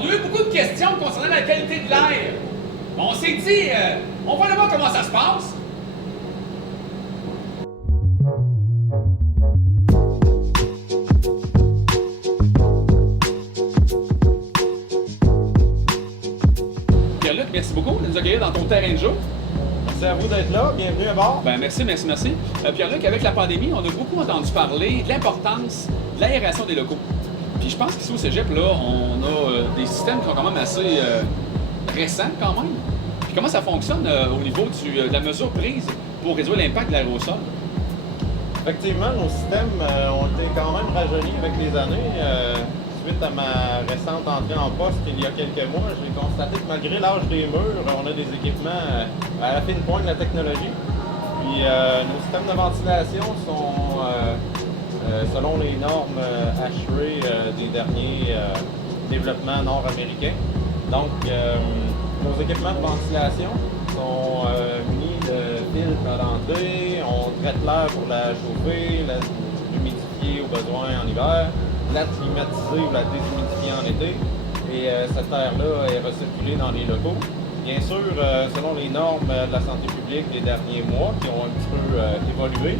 On a eu beaucoup de questions concernant la qualité de l'air. On s'est dit, on va aller voir comment ça se passe. Pierre-Luc, merci beaucoup de nous accueillir dans ton terrain de jeu. Merci à vous d'être là. Bienvenue à bord. Ben, merci. Pierre-Luc, avec la pandémie, on a beaucoup entendu parler de l'importance de l'aération des locaux. Puis je pense qu'ici au Cégep, là, on a des systèmes qui sont quand même assez récents quand même. Puis comment ça fonctionne au niveau de la mesure prise pour réduire l'impact de l'aérosol? Effectivement, nos systèmes ont été quand même rajeunis avec les années. Suite à ma récente entrée en poste il y a quelques mois, j'ai constaté que malgré l'âge des murs, on a des équipements à la fine pointe de la technologie. Puis nos systèmes de ventilation sont selon les normes HRE des derniers développements nord-américains. Donc, nos équipements de ventilation sont munis de filtres à l'entrée. On traite l'air pour la chauffer, l'humidifier au besoin en hiver, la climatiser ou la déshumidifier en été. Et cet air-là est recirculé dans les locaux. Bien sûr, selon les normes de la santé publique des derniers mois qui ont un petit peu évolué,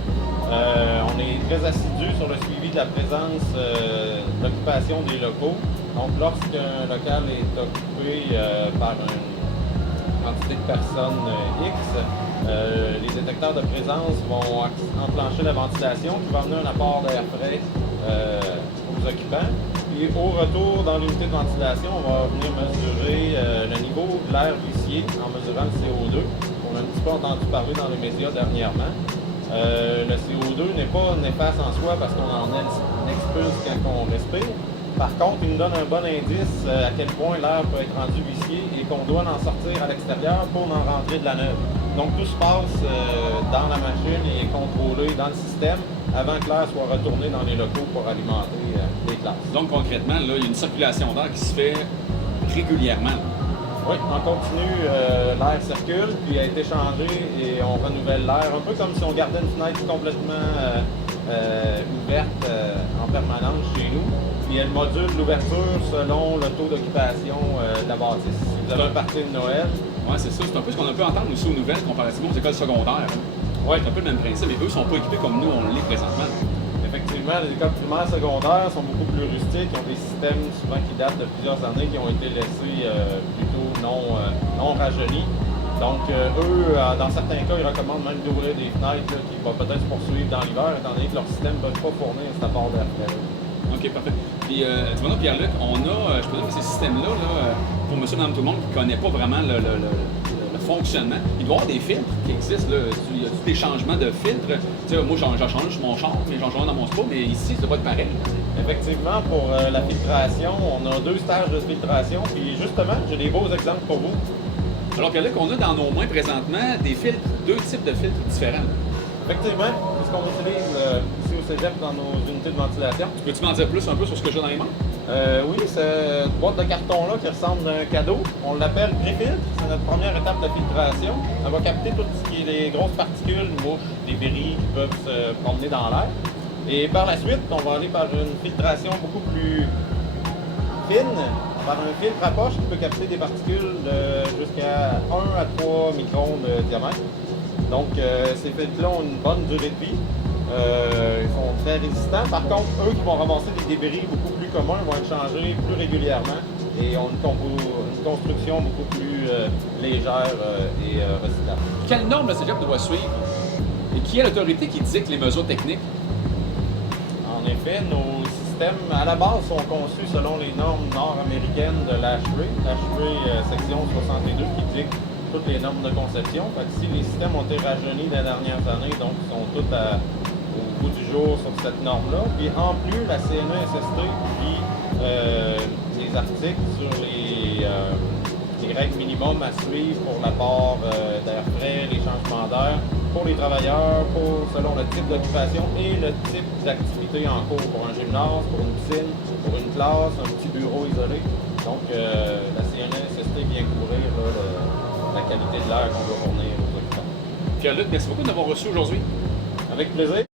on est très assidu sur le suivi de la présence, de l'occupation des locaux. Donc, lorsqu'un local est occupé par une quantité de personnes X, les détecteurs de présence vont enclencher la ventilation qui va amener un apport d'air frais aux occupants. Puis au retour dans l'unité de ventilation, on va venir mesurer le niveau de l'air vicié en mesurant le CO2. On a un petit peu entendu parler dans les médias dernièrement. Le CO2 n'est pas néfaste en soi parce qu'on en expulse quand on respire. Par contre, il nous donne un bon indice à quel point l'air peut être rendu vicié et qu'on doit en sortir à l'extérieur pour en rentrer de la neuve. Donc tout se passe dans la machine et est contrôlé dans le système avant que l'air soit retourné dans les locaux pour alimenter les classes. Donc concrètement, là, il y a une circulation d'air qui se fait régulièrement. Oui, en continu, l'air circule, puis a été changé et on renouvelle l'air, un peu comme si on gardait une fenêtre complètement ouverte en permanence chez nous. Puis elle module l'ouverture selon le taux d'occupation de la bâtisse. Si vous avez un party de Noël. Oui, c'est ça. C'est un peu ce qu'on peut entendre aussi aux nouvelles comparativement aux écoles secondaires. Oui. C'est un peu le même principe, mais eux ne sont pas équipés comme nous, on l'est présentement. Effectivement, les écoles primaires secondaires sont beaucoup plus rustiques, ils ont des systèmes souvent qui datent de plusieurs années, qui ont été laissés plutôt non rajeunis. Donc eux, dans certains cas, ils recommandent même d'ouvrir des fenêtres qui vont peut-être se poursuivre dans l'hiver, étant donné que leur système ne peut pas fournir cet apport d'air frais. OK, parfait. Puis, tu vois, Pierre-Luc, on a, je peux dire que ces systèmes-là, pour monsieur, madame, tout le monde qui ne connaît pas vraiment le fonctionnement, il doit y avoir des filtres qui existent. Là. Il y a des changements de filtres. Tu sais, moi, j'en change sur mon char, mais j'en change dans mon spa, mais ici, ça doit être pareil. Effectivement, pour la filtration, on a 2 stages de filtration, puis justement, j'ai des beaux exemples pour vous. Alors, Pierre-Luc, on a dans nos mains présentement des filtres, 2 types de filtres différents. Effectivement, c'est ce qu'on utilise ici au Cégep dans nos unités de ventilation. Peux-tu m'en dire plus un peu sur ce que j'ai dans les mains? Oui, cette boîte de carton-là qui ressemble à un cadeau, on l'appelle pré-filtre. C'est notre première étape de filtration. Elle va capter tout ce qui est les grosses particules, mouches, des béris qui peuvent se promener dans l'air. Et par la suite, on va aller par une filtration beaucoup plus fine, par un filtre à poche qui peut capter des particules jusqu'à 1 à 3 microns de diamètre. Donc, ces filtres-là ont une bonne durée de vie. Ils sont très résistants. Par contre, eux qui vont ramasser des débris beaucoup plus communs vont être changés plus régulièrement et ont une construction beaucoup plus légère et recyclable. Quelle norme le Cégep doit suivre? Et qui est l'autorité qui dicte les mesures techniques? En effet, nos systèmes, à la base, sont conçus selon les normes nord-américaines de l'HRE, section 62, qui dicte toutes les normes de conception. Fait que si les systèmes ont été rajeunis les dernières années, donc ils sont tous au bout du jour sur cette norme-là. Puis en plus, la CNESST publie des articles sur les règles minimum à suivre pour l'apport d'air frais, les changements d'air, pour les travailleurs, selon le type d'occupation et le type d'activité en cours, pour un gymnase, pour une piscine, pour une classe, un petit bureau isolé. Donc la CNESST vient couvrir la qualité de l'air qu'on doit fournir aux occupants. Pierre-Luc, merci beaucoup de m'avoir reçu aujourd'hui. Avec plaisir.